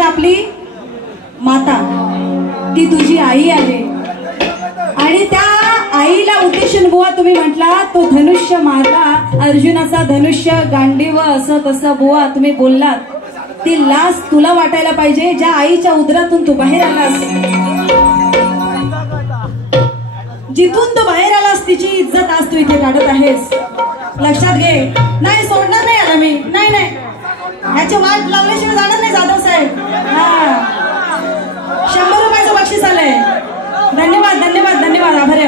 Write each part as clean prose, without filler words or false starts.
म्हणजे आपली माता, ती तुझी आई आहे आणि त्या आईला उद्देशून बुवा तुम्ही म्हटला तो धनुष्य मारला, अर्जुनाचा धनुष्य गांडीव असं तसं बुवा तुम्ही बोललात. ती लाज तुला वाटायला पाहिजे ज्या आईच्या उदरातून तू बाहेर आलास, जिथून तू बाहेर आलास तिची इज्जत आज तू इथे काढत आहेस. लक्षात घे. नाही सोडणार नाही आला मी, नाही नाही, ह्याची वाट लावल्याशिवाय जाणार नाही जाधव साहेब. हा 100 रुपयाचं बक्षीस आलंय. धन्यवाद धन्यवाद धन्यवाद, आभार.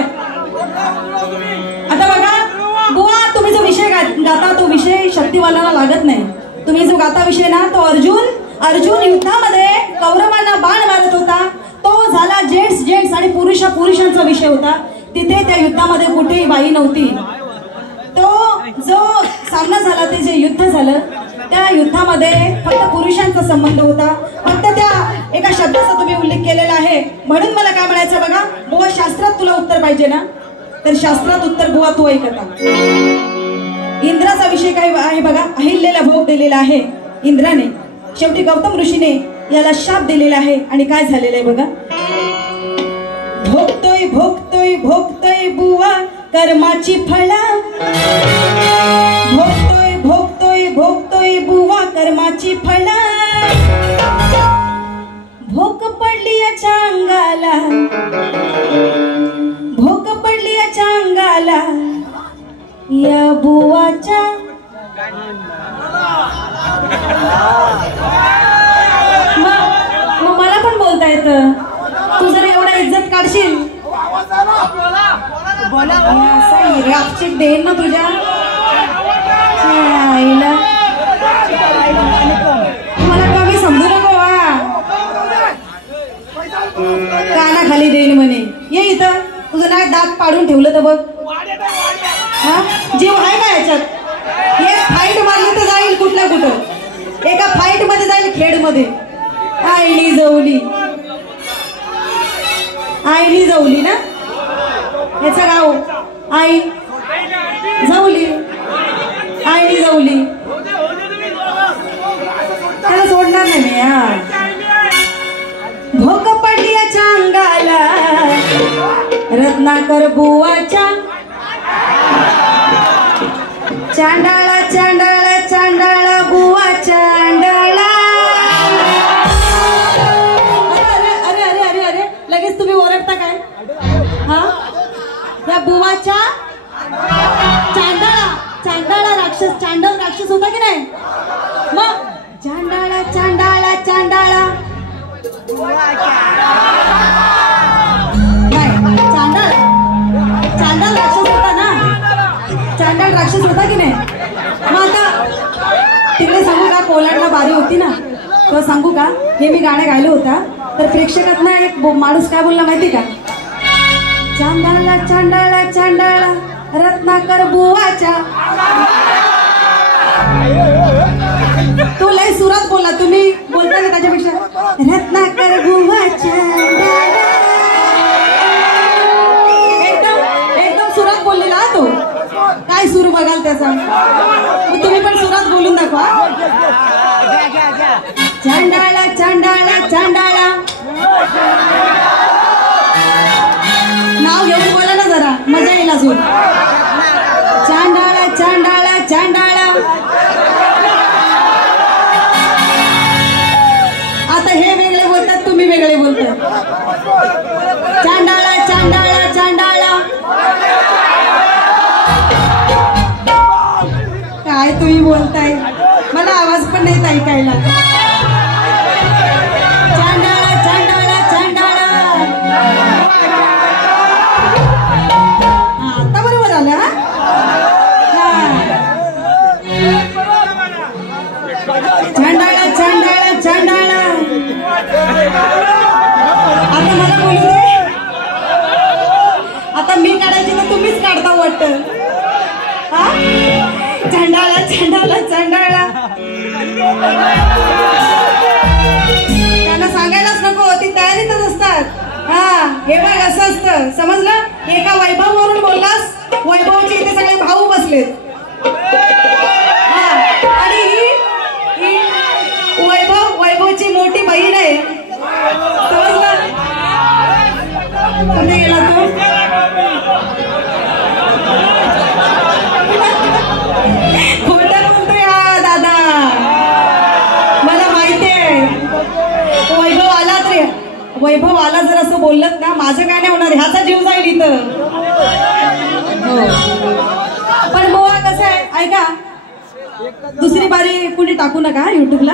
आता बघा बुवा, तुम्ही जो विषय गाता तो विषय शक्तिवालाला लागत नाही. तुम्ही जो गाता विषय ना तो अर्जुन युद्धामध्ये कौरवांना बाण मारत होता, तो झाला जेंट्स आणि पुरुषांचा विषय होता. तिथे त्या युद्धामध्ये कुठेही बाई नव्हती. तो जो सामना झाला, ते जे युद्ध झालं त्या युद्धामध्ये फक्त पुरुषांचा संबंध होता. फक्त त्या एका शब्दाचा तुम्ही उल्लेख केलेला आहे. म्हणून मला काय म्हणायचं बघा बुवा, शास्त्रात तुला उत्तर पाहिजे ना, तर शास्त्रात उत्तर बुवा तू ऐकता. इंद्राचा विषय काय आहे बघा. अहिल्याला भोग दिलेला आहे इंद्राने. शेवटी गौतम ऋषीने याला शाप दिलेला आहे आणि काय झालेलं आहे बघा. भोगतोय भोगतोय भोगतोय बुवा कर्माची फळा, भोगतोय भोगतोय भोगतोय बुवा कर्माची फळा. भोग पडली याच्या अंगाला, भोग पडली याच्या अंगाला या बुवाच्या. मग मला पण बोलता येतं. तू जर एवढा इज्जत काढशील असा हिरापचिक देईन ना तुझ्या आईला. मला कमी समजू नको. कानाखाली देईन म्हणे. ये इथं, तुझं नाक दात पाडून ठेवलं तर बघ. हा जीव आहे का याच्यात. एक फाईट मारली तर जाईल कुठल्या कुठं, एका फाईट मध्ये जाईल खेडमध्ये. आईली जवली, आईली जवली ना याचं गाव. आई जवली, आईली जवली, त्याला सोडणार नाही मी. हा भोग पडली याच्या अंगाला रत्नाकर बुवाच्या. चांडाळा चांडाळा चांडाळा बुवा चांडाळा. अरे अरे अरे अरे लगेच तुम्ही ओरडता काय. हा या बुवाच्या चांडाळा, चांडाळा राक्षस, चांडव राक्षस होता की नाही. मग चांडाळा चांडाळा चांडाळा नाही, चांडाळ राक्षस होता ना, चांडाळ राक्षस होता की नाही. मग आता तिकडे सांगू का, कोलाडला बारी होती ना, तर सांगू का हे मी गाणं गायलं होता, तर प्रेक्षकात ना एक माणूस काय बोलला माहिती का. चांडाळा चांडाळा चांडाळा रत्नाकर बुवाच्या. तो लय सुरात बोलला, तुम्ही बोलता ना त्याच्यापेक्षा. रत्नाकर बुवाच्या एकदम सुरात बोललेला तो. काय सूर बघाल त्याचा, तुम्ही पण सुरात बोलून दाखवा. चांडाळा चांडाळा चांडाळा. नाव घेऊन बोला ना जरा, मजा येईल अजून. चांडाळा चांडाळा चांडाळा. आता हे वेगळे बोलतात, तुम्ही वेगळे बोलतात. चांडाळा चांडाळा चांडाळा. काय तुम्ही बोलताय, मला आवाज पण नाही ऐकायला. चांडाळा चांडाळा चांडाळा. आता बरोबर आलं. चांडाळा चांडाळा चांडाळा. आता मला बोलू दे. आता मी काढायची तर तुम्हीच काढता वाटतं. हा चांडाळा चांडाळा चांडाळा. त्यांना सांगायलाच नको, ती तयारीतच असतात. हा हे बघ असं असतं, समजलं. एका वैभववरून बोललास, वैभवचे इथे सगळे भाऊ बसलेत. आणि वैभवची मोठी बहीण खोटं बोलतोय हा दादा, मला माहितीये. वैभव आला जर असं बोललत ना, माझं काय नाही होणार, ह्याचा जीव जाईल इथं. हो. पण मोहा कसं आहे ऐका, दुसरी बारी कुणी टाकू नका युट्यूबला.